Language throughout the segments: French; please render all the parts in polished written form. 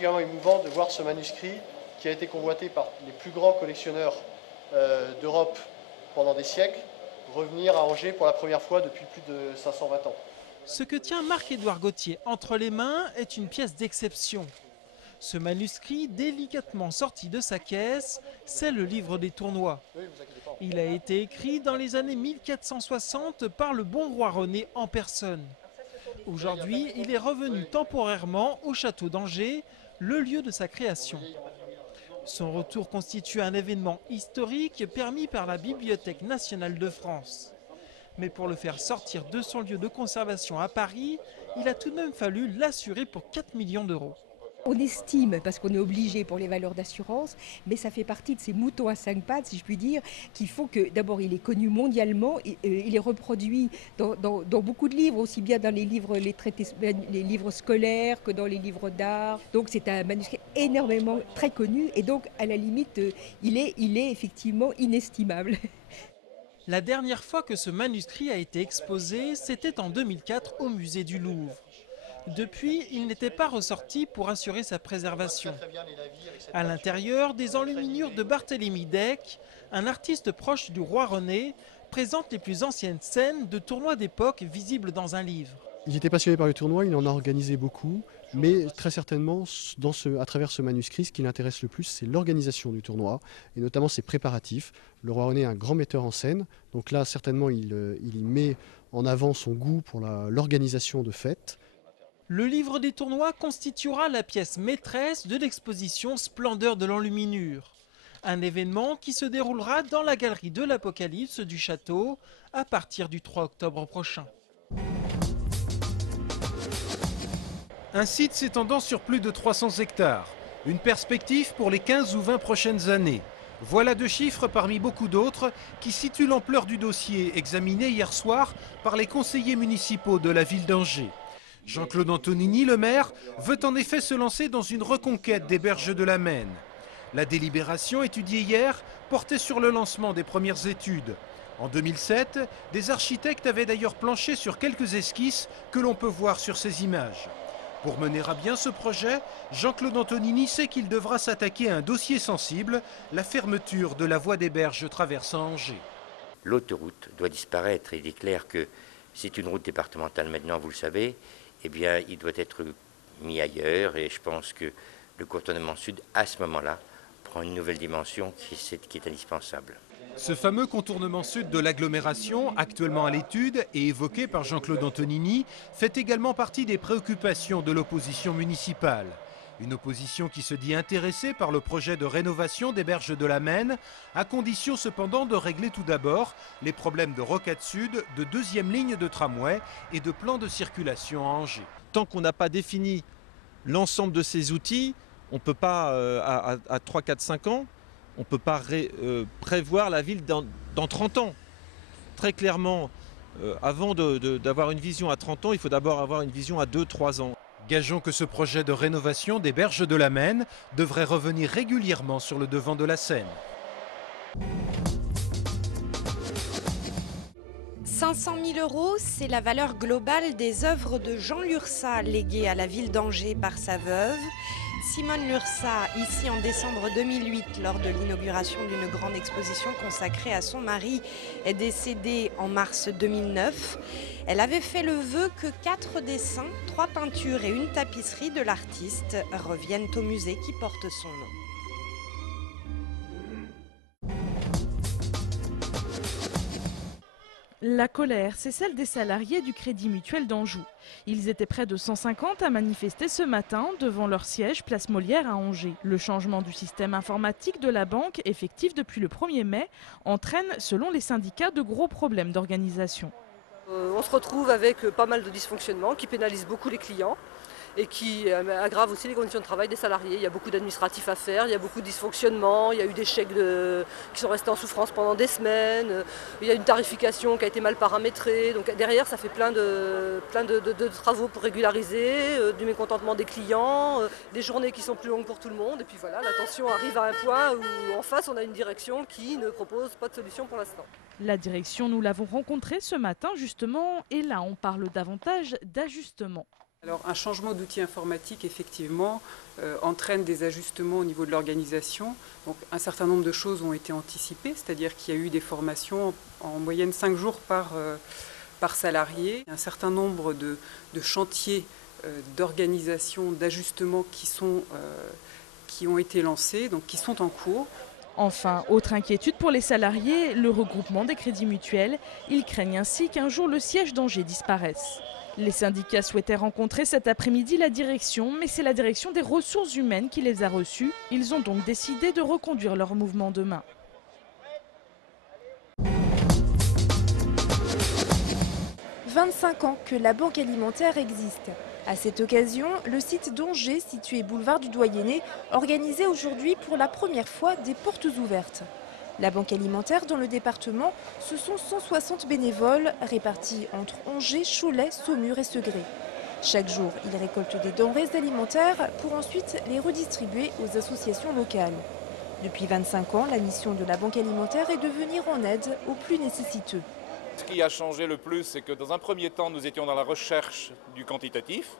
particulièrement émouvant de voir ce manuscrit qui a été convoité par les plus grands collectionneurs d'Europe pendant des siècles, revenir à Angers pour la première fois depuis plus de 520 ans. Ce que tient Marc-Édouard Gauthier entre les mains est une pièce d'exception. Ce manuscrit, délicatement sorti de sa caisse, c'est le livre des tournois. Il a été écrit dans les années 1460 par le bon roi René en personne. Aujourd'hui, il est revenu temporairement au château d'Angers, le lieu de sa création. Son retour constitue un événement historique permis par la Bibliothèque nationale de France. Mais pour le faire sortir de son lieu de conservation à Paris, il a tout de même fallu l'assurer pour 4 millions d'euros. On estime, parce qu'on est obligé pour les valeurs d'assurance, mais ça fait partie de ces moutons à 5 pattes, si je puis dire, qu'il faut que, d'abord, il est connu mondialement, il est reproduit dans beaucoup de livres, aussi bien dans les livres, les livres scolaires que dans les livres d'art. Donc c'est un manuscrit énormément très connu, et donc à la limite, il est effectivement inestimable. La dernière fois que ce manuscrit a été exposé, c'était en 2004 au musée du Louvre. Depuis, il n'était pas ressorti pour assurer sa préservation. À l'intérieur, des enluminures de Barthélemy Deck, un artiste proche du roi René, présente les plus anciennes scènes de tournois d'époque visibles dans un livre. Il était passionné par le tournoi, il en a organisé beaucoup, mais très certainement, à travers ce manuscrit, ce qui l'intéresse le plus, c'est l'organisation du tournoi, et notamment ses préparatifs. Le roi René est un grand metteur en scène, donc là, certainement, il y met en avant son goût pour l'organisation de fêtes. Le livre des tournois constituera la pièce maîtresse de l'exposition Splendeur de l'enluminure. Un événement qui se déroulera dans la galerie de l'Apocalypse du château à partir du 3 octobre prochain. Un site s'étendant sur plus de 300 hectares. Une perspective pour les 15 ou 20 prochaines années. Voilà 2 chiffres parmi beaucoup d'autres qui situent l'ampleur du dossier examiné hier soir par les conseillers municipaux de la ville d'Angers. Jean-Claude Antonini, le maire, veut en effet se lancer dans une reconquête des berges de la Maine. La délibération étudiée hier portait sur le lancement des premières études. En 2007, des architectes avaient d'ailleurs planché sur quelques esquisses que l'on peut voir sur ces images. Pour mener à bien ce projet, Jean-Claude Antonini sait qu'il devra s'attaquer à un dossier sensible, la fermeture de la voie des berges traversant Angers. L'autoroute doit disparaître. Il est clair que c'est une route départementale maintenant, vous le savez. Eh bien, il doit être mis ailleurs et je pense que le contournement sud, à ce moment-là, prend une nouvelle dimension qui est indispensable. Ce fameux contournement sud de l'agglomération, actuellement à l'étude et évoqué par Jean-Claude Antonini, fait également partie des préoccupations de l'opposition municipale. Une opposition qui se dit intéressée par le projet de rénovation des berges de la Maine, à condition cependant de régler tout d'abord les problèmes de rocade sud, de 2e ligne de tramway et de plan de circulation à Angers. Tant qu'on n'a pas défini l'ensemble de ces outils, on ne peut pas, à 3, 4, 5 ans, on ne peut pas prévoir la ville dans 30 ans. Très clairement, avant d'avoir une vision à 30 ans, il faut d'abord avoir une vision à 2, 3 ans. Gageons que ce projet de rénovation des berges de la Maine devrait revenir régulièrement sur le devant de la scène. 500 000 €, c'est la valeur globale des œuvres de Jean Lurçat léguées à la ville d'Angers par sa veuve. Simone Lurçat, ici en décembre 2008, lors de l'inauguration d'une grande exposition consacrée à son mari, est décédée en mars 2009. Elle avait fait le vœu que 4 dessins, 3 peintures et une tapisserie de l'artiste reviennent au musée qui porte son nom. La colère, c'est celle des salariés du Crédit Mutuel d'Anjou. Ils étaient près de 150 à manifester ce matin devant leur siège place Molière à Angers. Le changement du système informatique de la banque, effectif depuis le 1er mai, entraîne, selon les syndicats, de gros problèmes d'organisation. On se retrouve avec pas mal de dysfonctionnements qui pénalisent beaucoup les clients et qui aggrave aussi les conditions de travail des salariés. Il y a beaucoup d'administratifs à faire, il y a beaucoup de dysfonctionnements, il y a eu des chèques qui sont restés en souffrance pendant des semaines, il y a une tarification qui a été mal paramétrée. Donc derrière, ça fait plein de travaux pour régulariser, du mécontentement des clients, des journées qui sont plus longues pour tout le monde. Et puis voilà, la tension arrive à un point où en face, on a une direction qui ne propose pas de solution pour l'instant. La direction, nous l'avons rencontrée ce matin justement, et là on parle davantage d'ajustement. Alors un changement d'outil informatique, effectivement, entraîne des ajustements au niveau de l'organisation. Donc un certain nombre de choses ont été anticipées, c'est-à-dire qu'il y a eu des formations en moyenne 5 jours par salarié. Un certain nombre de chantiers d'organisation, d'ajustements qui ont été lancés, donc qui sont en cours. Enfin, autre inquiétude pour les salariés, le regroupement des crédits mutuels. Ils craignent ainsi qu'un jour le siège d'Angers disparaisse. Les syndicats souhaitaient rencontrer cet après-midi la direction, mais c'est la direction des ressources humaines qui les a reçus. Ils ont donc décidé de reconduire leur mouvement demain. « 25 ans que la Banque Alimentaire existe. À cette occasion, le site d'Angers, situé boulevard du Doyenné, organisait aujourd'hui pour la première fois des portes ouvertes. La Banque Alimentaire dans le département, ce sont 160 bénévoles répartis entre Angers, Cholet, Saumur et Segré. Chaque jour, ils récoltent des denrées alimentaires pour ensuite les redistribuer aux associations locales. Depuis 25 ans, la mission de la Banque Alimentaire est de venir en aide aux plus nécessiteux. Ce qui a changé le plus, c'est que dans un premier temps, nous étions dans la recherche du quantitatif.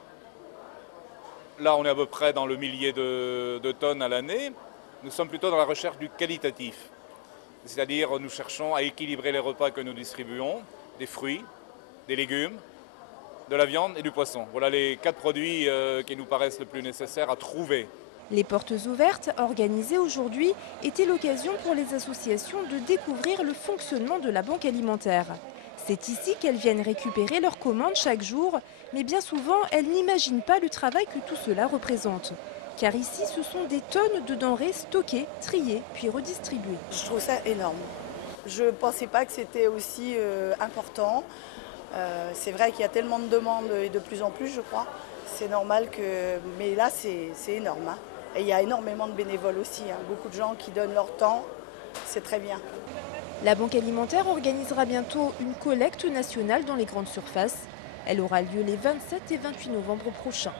Là, on est à peu près dans le millier de tonnes à l'année. Nous sommes plutôt dans la recherche du qualitatif. C'est-à-dire, nous cherchons à équilibrer les repas que nous distribuons, des fruits, des légumes, de la viande et du poisson. Voilà les 4 produits qui nous paraissent le plus nécessaires à trouver. Les portes ouvertes, organisées aujourd'hui, étaient l'occasion pour les associations de découvrir le fonctionnement de la Banque Alimentaire. C'est ici qu'elles viennent récupérer leurs commandes chaque jour, mais bien souvent, elles n'imaginent pas le travail que tout cela représente. Car ici, ce sont des tonnes de denrées stockées, triées, puis redistribuées. Je trouve ça énorme. Je ne pensais pas que c'était aussi important. C'est vrai qu'il y a tellement de demandes et de plus en plus, je crois. C'est normal que... Mais là, c'est énorme. Hein. Et il y a énormément de bénévoles aussi. Hein. Beaucoup de gens qui donnent leur temps. C'est très bien. La Banque Alimentaire organisera bientôt une collecte nationale dans les grandes surfaces. Elle aura lieu les 27 et 28 novembre prochains.